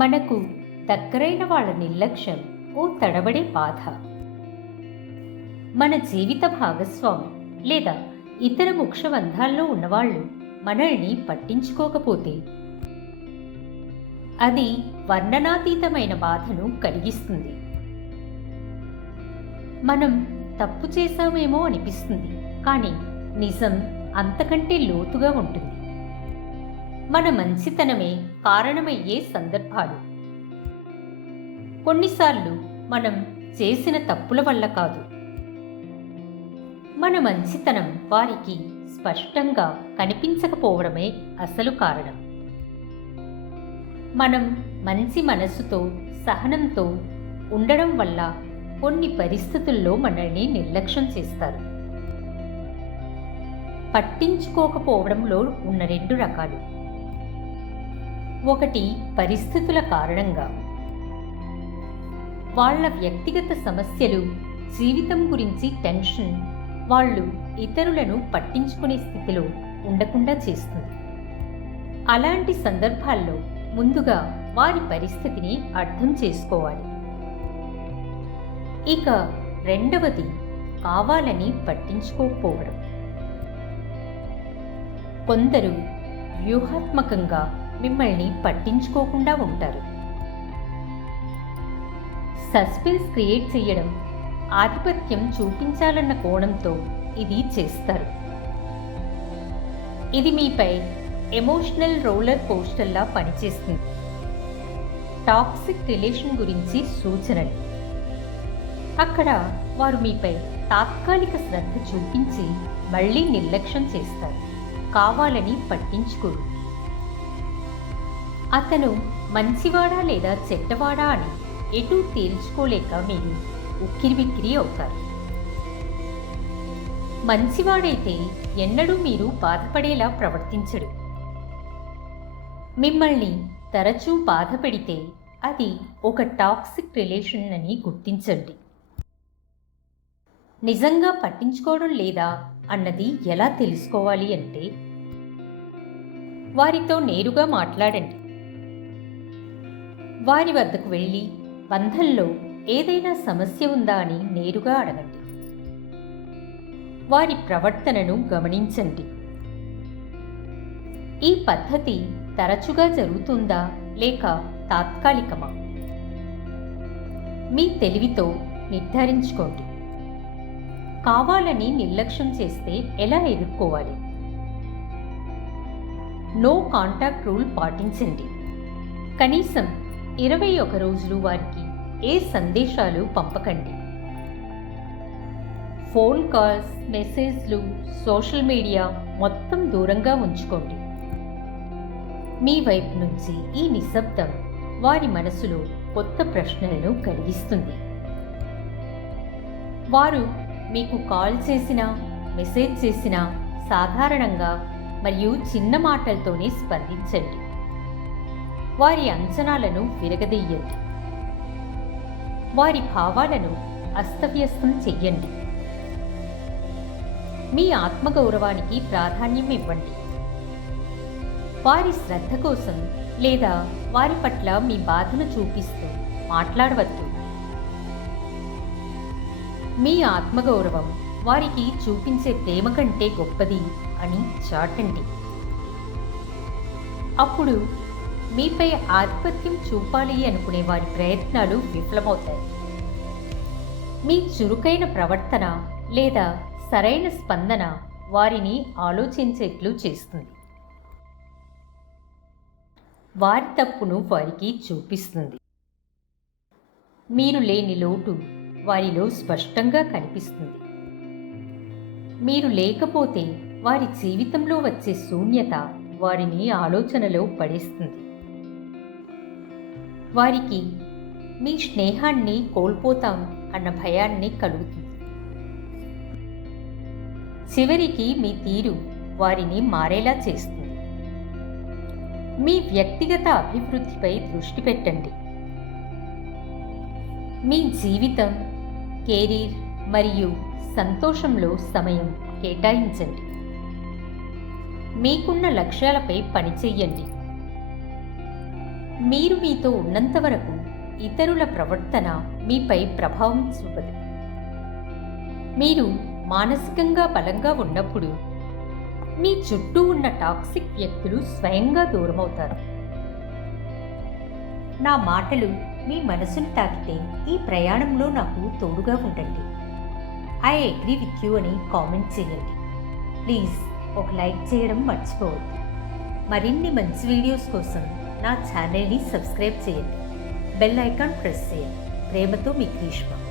మనకు దగ్గరైన వాళ్ళ నిర్లక్ష్యం ఓ తడబడే బాధ. మన జీవిత భాగస్వామి లేదా ఇతర ముఖ్యబంధాల్లో ఉన్నవాళ్ళు మనల్ని పట్టించుకోకపోతే అది వర్ణనాతీతమైన బాధను కలిగిస్తుంది. మనం తప్పు చేశామేమో అనిపిస్తుంది, కానీ నిజం అంతకంటే లోతుగా ఉంటుంది. మన మంచితనమే కారణమయ్యే సందర్భాలు. కొన్నిసార్లు మనం చేసిన తప్పుల వల్ల కాదు, మన మంచితనం వారికి స్పష్టంగా కనిపించకపోవడమే అసలు కారణం. మనం మంచి మనసుతో, సహనంతో ఉండడం వల్ల కొన్ని పరిస్థితుల్లో మనల్ని నిర్లక్ష్యం చేస్తారు. పట్టించుకోకపోవడంలో ఉన్న రెండు రకాలు. ఒకటి, పరిస్థితుల కారణంగా. వాళ్ళ వ్యక్తిగత సమస్యలు, జీవితం గురించి టెన్షన్ వాళ్ళు ఇతరులను పట్టించుకునే స్థితిలో ఉండకుండా చేస్తుంది. అలాంటి సందర్భాల్లో ముందుగా వారి పరిస్థితిని అర్థం చేసుకోవాలి. ఇక రెండవది, కావాలని పట్టించుకోకపోవడం. కొందరు వ్యూహాత్మకంగా మిమ్మల్ని పట్టించుకోకుండా ఉంటారు. సస్పెన్స్ క్రియేట్ చేయడం, ఆధిపత్యం చూపించాలన్న కోణంతో ఇది చేస్తారు. ఇది మీపై ఎమోషనల్ రోలర్ కోస్టర్లా పనిచేస్తుంది. టాక్సిక్ రిలేషన్ గురించి సూచనలు. అక్కడ వారు మీపై తాత్కాలిక శ్రద్ధ చూపించి మళ్ళీ నిర్లక్ష్యం చేస్తారు, కావాలని పట్టించుకోరు. అతను మంచివాడా లేదా చెడ్డవాడా అని ఎటూ తేల్చుకోలేక మీరు ఉక్కిరిబిక్కిరి అవుతారు. మంచివాడైతే ఎన్నడూ మీరు బాధపడేలా ప్రవర్తించడు. మిమ్మల్ని తరచూ బాధ పెడితే అది ఒక టాక్సిక్ రిలేషన్ అని గుర్తించండి. నిజంగా పట్టించుకోవడం లేదా అన్నది ఎలా తెలుసుకోవాలి అంటే, వారితో నేరుగా మాట్లాడండి. వారి వద్దకు వెళ్ళి బంధంలో ఏదైనా సమస్య ఉందా అని నేరుగా అడగండి. వారి ప్రవర్తనను గమనించండి. ఈ పద్ధతి తరచుగా జరుగుతుందా లేక తాత్కాలికమా? మీ తెలివితో నిర్ధారించుకోండి. కావాలని నిర్లక్ష్యం చేస్తే ఎలా ఎదుర్కోవాలి? నో కాంటాక్ట్ రూల్ పాటించండి. కనీసం 21 రోజులు వారికి ఏ సందేశాలు పంపకండి. ఫోన్ కాల్స్, మెసేజ్లు, సోషల్ మీడియా మొత్తం దూరంగా ఉంచుకోండి. మీ వైపు నుంచి ఈ నిశ్శబ్దం వారి మనసులో కొత్త ప్రశ్నలను కలిగిస్తుంది. వారు మీకు కాల్ చేసినా, మెసేజ్ చేసినా సాధారణంగా మరియు చిన్న మాటలతోనే స్పందించండి. వారి అంచనాలను విరగదీయండి. వారి భావాలను అస్తవ్యస్తం చెయ్యండి. మీ ఆత్మగౌరవానికి ప్రాధాన్యం ఇవ్వండి. వారి శ్రద్ధ కోసం లేదా వారి పట్ల మీ బాధను చూపిస్తూ మాట్లాడవద్దు. మీ ఆత్మగౌరవం వారికి చూపించే ప్రేమ కంటే గొప్పది అని చాటండి. అప్పుడు మీపై ఆధిపత్యం చూపాలి అనుకునే వారి ప్రయత్నాలు విఫలమవుతాయి. మీ చురుకైన ప్రవర్తన లేదా సరైన స్పందన వారిని ఆలోచించేట్లు చేస్తుంది. వారి తప్పును వారికి చూపిస్తుంది. మీరు లేని లోటు వారిలో స్పష్టంగా కనిపిస్తుంది. మీరు లేకపోతే వారి జీవితంలో వచ్చే శూన్యత వారిని ఆలోచనలో పడేస్తుంది. వారికి మీ స్నేహాన్ని కోల్పోతాం అన్న భయాన్ని కలుగుతుంది. చివరికి మీ తీరు వారిని మారేలా చేస్తుంది. మీ వ్యక్తిగత అభివృద్ధిపై దృష్టి పెట్టండి. మీ జీవితం, కెరీర్ మరియు సంతోషంలో సమయం కేటాయించండి. మీకున్న లక్ష్యాలపై పనిచేయండి. మీరు మీతో ఉన్నంత వరకు ఇతరుల ప్రవర్తన మీపై ప్రభావం చూపదు. మీరు మానసికంగా బలంగా ఉన్నప్పుడు మీ చుట్టూ ఉన్న టాక్సిక్ వ్యక్తులు స్వయంగా దూరమవుతారు. నా మాటలు మీ మనసును తాకితే ఈ ప్రయాణంలో నాకు తోడుగా ఉండండి. ఐ అగ్రీ విత్ యూ అని కామెంట్ చేయండి. ప్లీజ్ ఒక లైక్ చేయడం మర్చిపోవద్దు. మరిన్ని మంచి వీడియోస్ కోసం నా ఛానల్ని సబ్స్క్రైబ్ చేయండి. బెల్ ఐకాన్ ప్రెస్ చేయండి. ప్రేమతో మీ గ్రీష్మ.